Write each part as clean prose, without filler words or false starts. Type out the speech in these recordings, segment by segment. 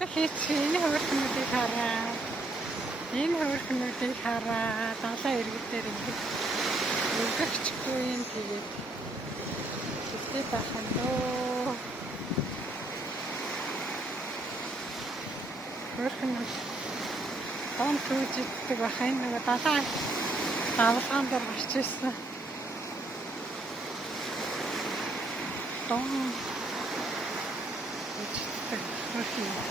Дахиад энэ хөөрхнүүдийг хараа. Энэ хөөрхнүүдийг хараа. Далайн иргэн дээр ингэж өвгөгчгүй юм тэгээд хэлтэй бахан дөө. Хөөрхнүүд он түүжиддэг бахан нэг далайн давлгаан дээр гарч ирсэн. Дон үүжиддэг хөөрхнүүд.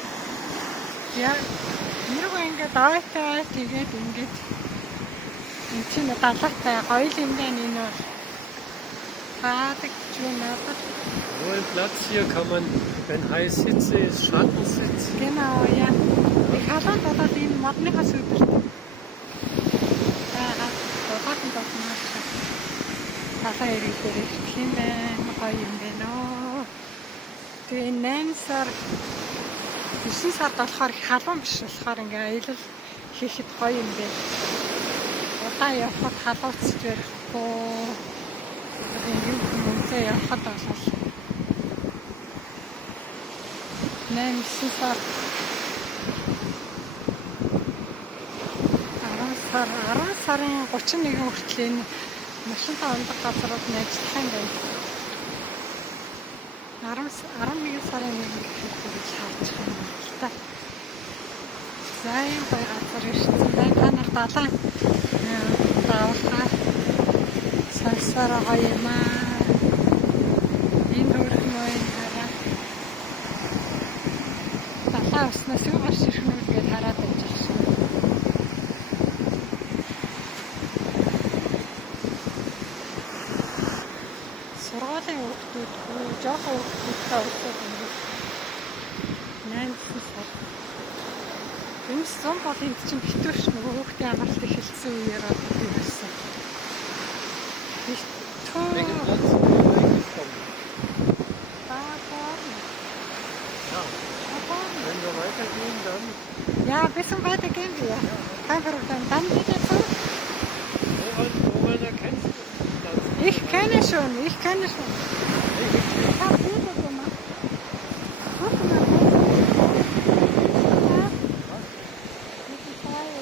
Яа, нэргүй ингээд аваатай тэгээд ингээд энэ чинь далайтай гоё юм байна энэ бол. Хаадаг ч юм надад. Nur im Platz hier kann man, wenn heiß Hitze ist, Schatten sitzen. Genau, ja. Ich habe das in Madnika super. Hat das machen. Das ist richtig schön, гоё юм байна. Тэгээ 8 сар 9 сард болохоор их халуун биш болохоор ингээ аялал хийхэд гоё юм бэ. Удаа явахад халууцж барихгүй. Ингээ мөнцөө явахад бол 8 сар 10 сарын 31 хүртэл энэ машинтай ундаг газрууд нь ажиллах юм байна. 11 сарын 1 гэхэд шаарч байна л та. Зайн бай газар ирсэн. Зайн та нар далайн давхаа сансара хаяма. Энэ хөрхнөө хараа. Далайн уснаас юу гарч ирэх нь гэж хараад байж байгаа шин. Сургуулийн хүүхдүүд жоохон хүүхдүүдтэй уулзаад ингээд 8 сар. Эмс зам бол энэ чинь битүүрч нөгөө хүүхдийн амралт эхэлсэн үеэр бол ирсэн. Welchen Platz sind wir reingekommen? Ja. Wenn wir weitergehen, dann. Ja, ein bisschen weiter gehen wir. Kein Problem. Dann wieder zurück. Woran erkennst du den Platz? Ich kenne schon. Ich habe Bilder gemacht. Guck mal. Ja. Diese Teile.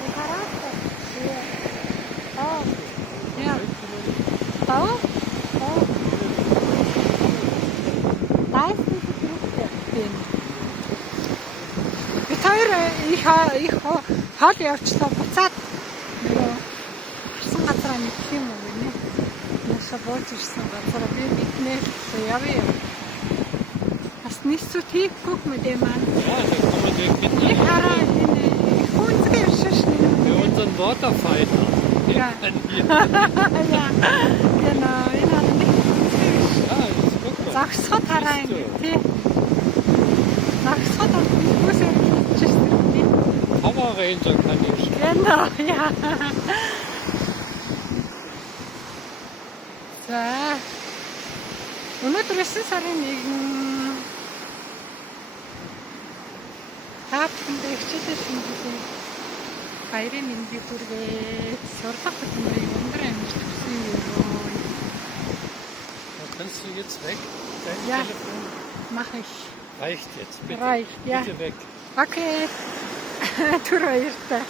Der Charakter. Hier. Da. Ja. Da. Da. Da ist diese Gruppe drin. Би хоёр их хоол явчлаа буцаад нөгөө харсан газараа мэдэх юм уу гэнэ. Нааша бууж ирсэн газараа би мэднэ. Явъя. Бас ниsso tief guck mit dem an. Ja, da kann man direkt mitnehmen. Ich habe unsere Schichten. Für unseren Waterfighter. Ja. Ja, genau. Ich habe nicht Ja, jetzt guck mal. Загсахад хараа ингэ тий. Загсахад бол бүсээр хэлчихсэн тий. Power Ranger kann ich schon. Genau, ja. За. Өнөөдөр 9 сарын 1 таапханд хичээлээ шинжилгээ баярын мэндийг хүргэе. Сурлах хөтөлбөрийн өндөр амжилт хүсье юу. Kannst du jetzt weg? Dein Ja. Telefon? Mache ich. Reicht jetzt, bitte. Reicht, ja. Bitte weg. Окей. Түр баяртай.